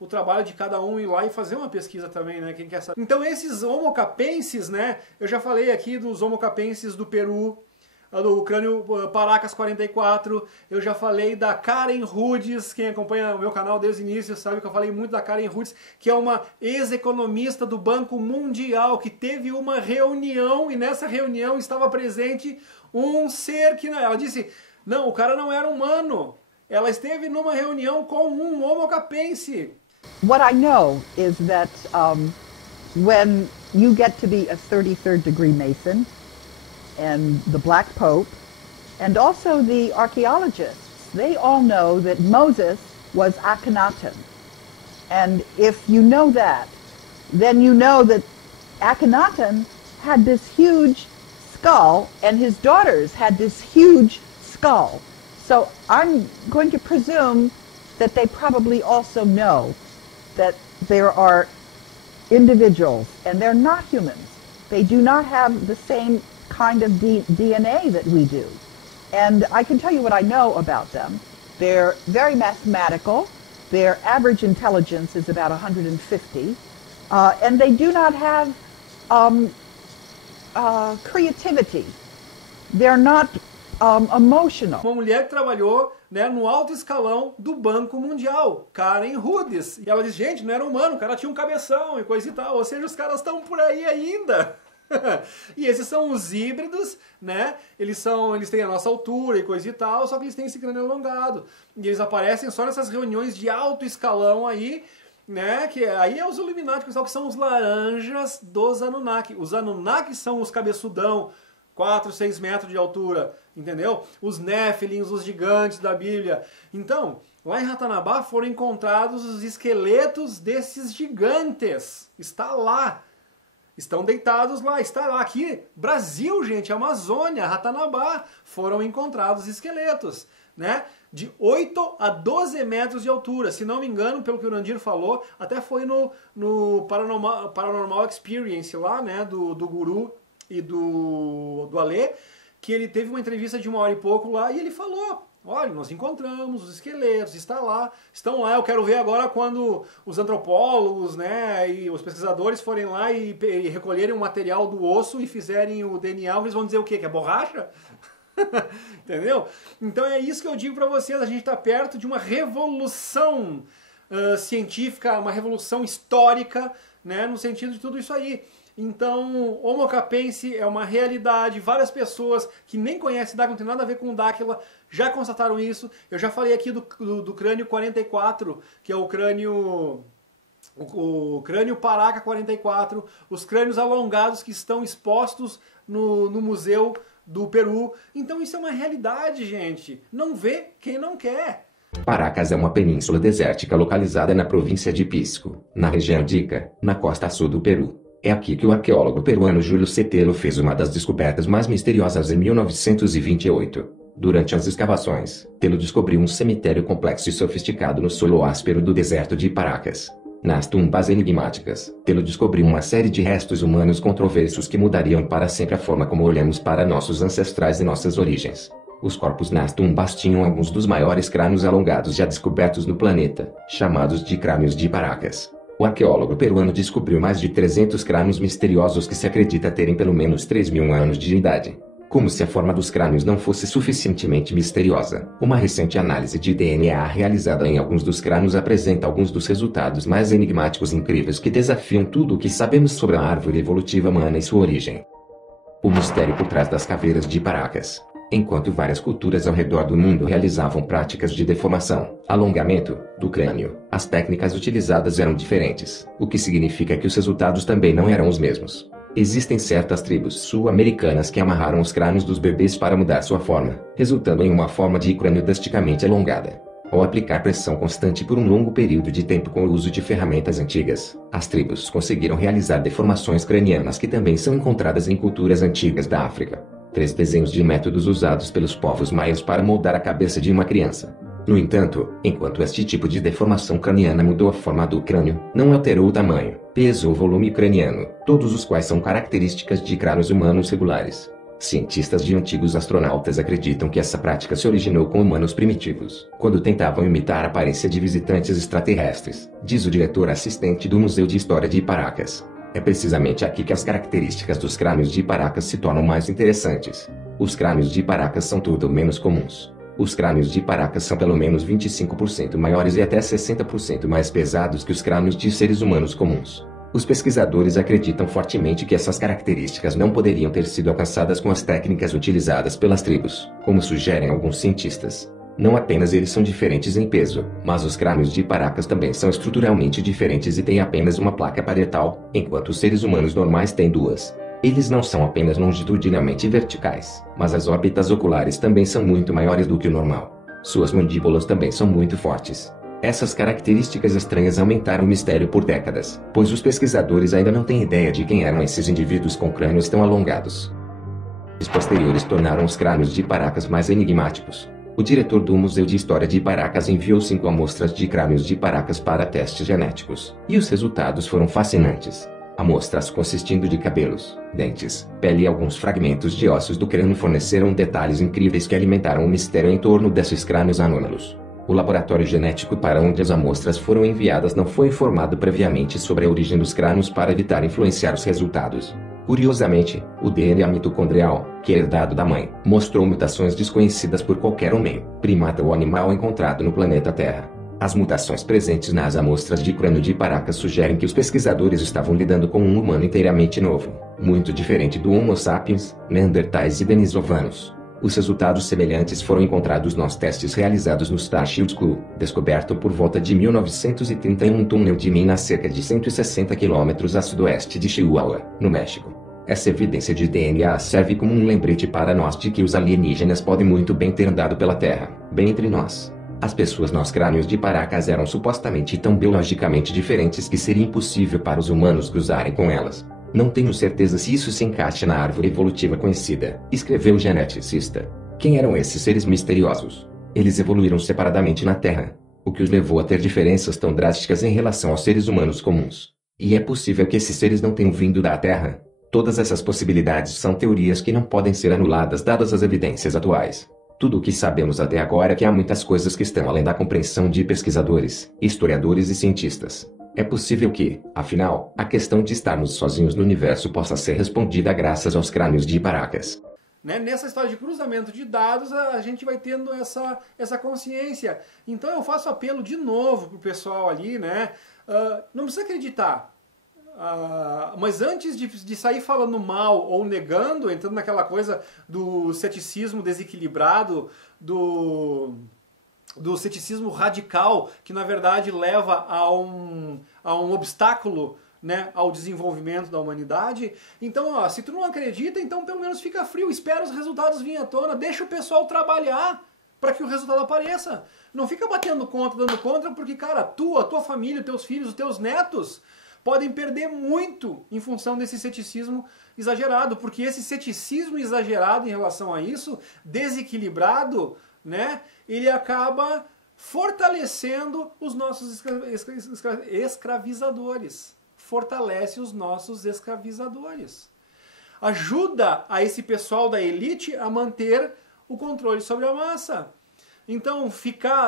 o trabalho de cada um ir lá e fazer uma pesquisa também, né? Quem quer saber. Então esses homo capenses, né? Eu já falei aqui dos homo capenses do Peru, do crânio Paracas 44, eu já falei da Karen Rudis, quem acompanha o meu canal desde o início sabe que eu falei muito da Karen Rudis, que é uma ex-economista do Banco Mundial, que teve uma reunião e nessa reunião estava presente um ser que, ela disse, não, o cara não era humano. Ela esteve numa reunião com um homo capense. What I know is that when you get to be a 33rd degree Mason, and the Black Pope, and also the archaeologists, they all know that Moses was Akhenaten. And if you know that, then you know that Akhenaten had this huge skull, and his daughters had this huge skull. So I'm going to presume that they probably also know that there are individuals, and they're not humans. They do not have the same kind of DNA that we do. And I can tell you what I know about them. They're very mathematical. Their average intelligence is about 150. And they do not have creativity. They're not emotional. Uma mulher que trabalhou, né, no alto escalão do Banco Mundial, Karen Rudis. E ela diz, gente, não era humano, o cara tinha um cabeção e coisa e tal. Ou seja, os caras estão por aí ainda. E esses são os híbridos, né? Eles têm a nossa altura e coisa e tal, só que eles têm esse crânio alongado. E eles aparecem só nessas reuniões de alto escalão aí, né? Que aí é os Illuminati, que são os laranjas dos Anunnaki. Os Anunnaki são os cabeçudão, 4, 6 metros de altura, entendeu? Os Néfilins, os gigantes da Bíblia. Então, lá em Ratanabá foram encontrados os esqueletos desses gigantes. Está lá. Estão deitados lá, está lá. Aqui, Brasil, gente, Amazônia, Ratanabá, foram encontrados esqueletos, né? De 8 a 12 metros de altura. Se não me engano, pelo que o Urandir falou, até foi no Paranormal Experience lá, né? Do Guru e do Alê, que ele teve uma entrevista de 1 hora e pouco lá e ele falou, olha, nós encontramos os esqueletos, estão lá, eu quero ver agora quando os antropólogos, né, e os pesquisadores forem lá e recolherem o material do osso e fizerem o DNA, eles vão dizer o quê? Que é borracha? Entendeu? Então é isso que eu digo para vocês, a gente está perto de uma revolução científica, uma revolução histórica, né, no sentido de tudo isso aí. Então, Homo capense é uma realidade, várias pessoas que nem conhecem Dáquila, não tem nada a ver com Dáquila, já constataram isso. Eu já falei aqui do crânio 44, que é o crânio Paraca 44, os crânios alongados que estão expostos no Museu do Peru. Então isso é uma realidade, gente. Não vê quem não quer. Paracas é uma península desértica localizada na província de Pisco, na região de Ica, na costa sul do Peru. É aqui que o arqueólogo peruano Júlio Cetelo fez uma das descobertas mais misteriosas em 1928. Durante as escavações, Telo descobriu um cemitério complexo e sofisticado no solo áspero do deserto de Paracas. Nas tumbas enigmáticas, Telo descobriu uma série de restos humanos controversos que mudariam para sempre a forma como olhamos para nossos ancestrais e nossas origens. Os corpos nas tumbas tinham alguns dos maiores crânios alongados já descobertos no planeta, chamados de crânios de Paracas. O arqueólogo peruano descobriu mais de 300 crânios misteriosos que se acredita terem pelo menos 3.000 anos de idade. Como se a forma dos crânios não fosse suficientemente misteriosa, uma recente análise de DNA realizada em alguns dos crânios apresenta alguns dos resultados mais enigmáticos e incríveis que desafiam tudo o que sabemos sobre a árvore evolutiva humana e sua origem. O mistério por trás das caveiras de Paracas. Enquanto várias culturas ao redor do mundo realizavam práticas de deformação, alongamento, do crânio, as técnicas utilizadas eram diferentes, o que significa que os resultados também não eram os mesmos. Existem certas tribos sul-americanas que amarraram os crânios dos bebês para mudar sua forma, resultando em uma forma de crânio drasticamente alongada. Ao aplicar pressão constante por um longo período de tempo com o uso de ferramentas antigas, as tribos conseguiram realizar deformações cranianas que também são encontradas em culturas antigas da África. 3 desenhos de métodos usados pelos povos maias para moldar a cabeça de uma criança. No entanto, enquanto este tipo de deformação craniana mudou a forma do crânio, não alterou o tamanho, peso ou volume craniano, todos os quais são características de crânios humanos regulares. Cientistas de antigos astronautas acreditam que essa prática se originou com humanos primitivos, quando tentavam imitar a aparência de visitantes extraterrestres, diz o diretor assistente do Museu de História de Paracas. É precisamente aqui que as características dos crânios de Paracas se tornam mais interessantes. Os crânios de Paracas são tudo menos comuns. Os crânios de Paracas são pelo menos 25% maiores e até 60% mais pesados que os crânios de seres humanos comuns. Os pesquisadores acreditam fortemente que essas características não poderiam ter sido alcançadas com as técnicas utilizadas pelas tribos, como sugerem alguns cientistas. Não apenas eles são diferentes em peso, mas os crânios de Paracas também são estruturalmente diferentes e têm apenas uma placa parietal, enquanto os seres humanos normais têm 2. Eles não são apenas longitudinalmente verticais, mas as órbitas oculares também são muito maiores do que o normal. Suas mandíbulas também são muito fortes. Essas características estranhas aumentaram o mistério por décadas, pois os pesquisadores ainda não têm ideia de quem eram esses indivíduos com crânios tão alongados. Os posteriores tornaram os crânios de Paracas mais enigmáticos. O diretor do Museu de História de Paracas enviou 5 amostras de crânios de Paracas para testes genéticos, e os resultados foram fascinantes. Amostras consistindo de cabelos, dentes, pele e alguns fragmentos de ossos do crânio forneceram detalhes incríveis que alimentaram o mistério em torno desses crânios anômalos. O laboratório genético para onde as amostras foram enviadas não foi informado previamente sobre a origem dos crânios para evitar influenciar os resultados. Curiosamente, o DNA mitocondrial, que é herdado da mãe, mostrou mutações desconhecidas por qualquer homem, primata ou animal encontrado no planeta Terra. As mutações presentes nas amostras de crânio de Paracas sugerem que os pesquisadores estavam lidando com um humano inteiramente novo, muito diferente do Homo sapiens, Neandertais e Denisovanos. Os resultados semelhantes foram encontrados nos testes realizados no Starshield School, descoberto por volta de 1930 em um túnel de mina a cerca de 160 km a sudoeste de Chihuahua, no México. Essa evidência de DNA serve como um lembrete para nós de que os alienígenas podem muito bem ter andado pela Terra, bem entre nós. As pessoas nos crânios de Paracas eram supostamente tão biologicamente diferentes que seria impossível para os humanos cruzarem com elas. Não tenho certeza se isso se encaixa na árvore evolutiva conhecida, escreveu o geneticista. Quem eram esses seres misteriosos? Eles evoluíram separadamente na Terra, o que os levou a ter diferenças tão drásticas em relação aos seres humanos comuns. E é possível que esses seres não tenham vindo da Terra. Todas essas possibilidades são teorias que não podem ser anuladas dadas as evidências atuais. Tudo o que sabemos até agora é que há muitas coisas que estão além da compreensão de pesquisadores, historiadores e cientistas. É possível que, afinal, a questão de estarmos sozinhos no universo possa ser respondida graças aos crânios de Paracas. Nessa história de cruzamento de dados, a gente vai tendo essa consciência. Então eu faço apelo de novo pro pessoal ali, né? Não precisa acreditar. Mas antes de sair falando mal ou negando, entrando naquela coisa do ceticismo desequilibrado, do ceticismo radical, que na verdade leva a um obstáculo, né, ao desenvolvimento da humanidade. Então, ó, se tu não acredita, então pelo menos fica frio, espera os resultados virem à tona, deixa o pessoal trabalhar para que o resultado apareça. Não fica batendo contra, dando contra, porque, cara, a tua família, os teus filhos, os teus netos podem perder muito em função desse ceticismo exagerado, porque esse ceticismo exagerado em relação a isso, desequilibrado, né, ele acaba fortalecendo os nossos escravizadores. Fortalece os nossos escravizadores. Ajuda a esse pessoal da elite a manter o controle sobre a massa. Então,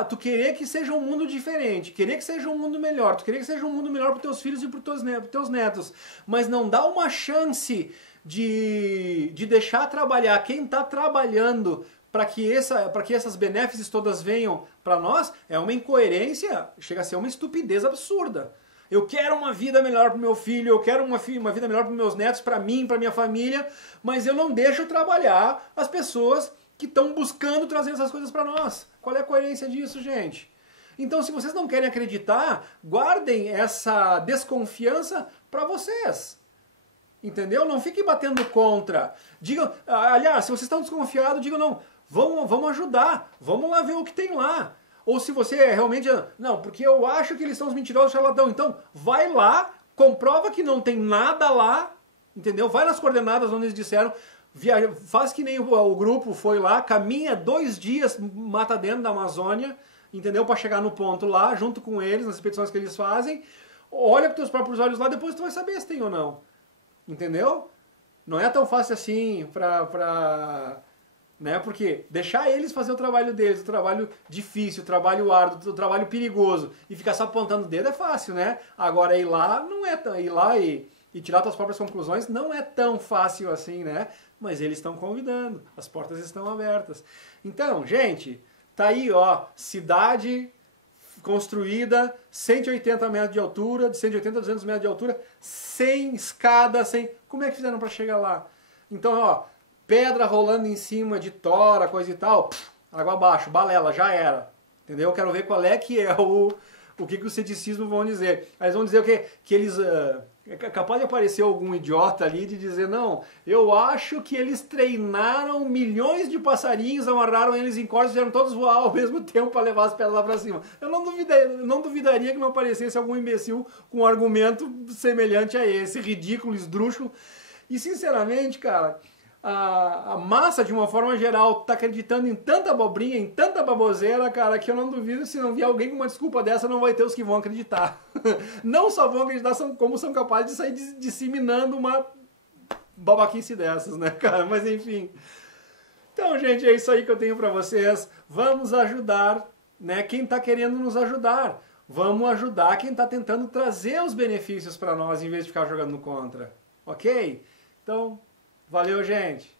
tu querer que seja um mundo diferente, querer que seja um mundo melhor, tu querer que seja um mundo melhor para os teus filhos e para os teus netos, mas não dá uma chance de deixar trabalhar quem está trabalhando para que essas benéfices todas venham para nós, é uma incoerência, chega a ser uma estupidez absurda. Eu quero uma vida melhor para o meu filho, eu quero uma vida melhor para os meus netos, para mim, para minha família, mas eu não deixo trabalhar as pessoas que estão buscando trazer essas coisas para nós. Qual é a coerência disso, gente? Então, se vocês não querem acreditar, guardem essa desconfiança para vocês. Entendeu? Não fiquem batendo contra. Digam, aliás, se vocês estão desconfiados, digam, não, vamos ajudar, vamos lá ver o que tem lá. Ou se você realmente, não, porque eu acho que eles são os mentirosos, charlatão. Então, vai lá, comprova que não tem nada lá, entendeu? Vai nas coordenadas onde eles disseram, faz que nem o grupo foi lá, caminha 2 dias mata dentro da Amazônia, entendeu? Para chegar no ponto lá, junto com eles, nas expedições que eles fazem. Olha com teus próprios olhos lá, depois tu vai saber se tem ou não. Entendeu? Não é tão fácil assim né? Porque deixar eles fazer o trabalho deles, o trabalho difícil, o trabalho árduo, o trabalho perigoso, e ficar só apontando o dedo é fácil, né? Agora ir lá não é ir lá e tirar suas próprias conclusões não é tão fácil assim, né? Mas eles estão convidando, as portas estão abertas. Então, gente, tá aí, ó, cidade construída, 180 metros de altura, de 180 a 200 metros de altura, sem escada, sem... Como é que fizeram para chegar lá? Então, ó, pedra rolando em cima de tora, coisa e tal, água abaixo, balela, já era. Entendeu? Eu quero ver qual é que é o que os ceticismos vão dizer. Eles vão dizer o quê? Que eles... É capaz de aparecer algum idiota ali de dizer, não, eu acho que eles treinaram milhões de passarinhos, amarraram eles em cordas e fizeram todos voar ao mesmo tempo para levar as pedras lá para cima. Eu não duvidaria que não aparecesse algum imbecil com um argumento semelhante a esse, ridículo, esdrúxulo. E sinceramente, cara, a massa, de uma forma geral, tá acreditando em tanta abobrinha, em tanta baboseira, cara, que eu não duvido, se não vier alguém com uma desculpa dessa, não vai ter os que vão acreditar. Não só vão acreditar, como são capazes de sair disseminando uma babaquice dessas, né, cara? Mas enfim. Então, gente, é isso aí que eu tenho pra vocês. Vamos ajudar, né, quem tá querendo nos ajudar. Vamos ajudar quem tá tentando trazer os benefícios pra nós, em vez de ficar jogando contra. Ok? Então... Valeu, gente!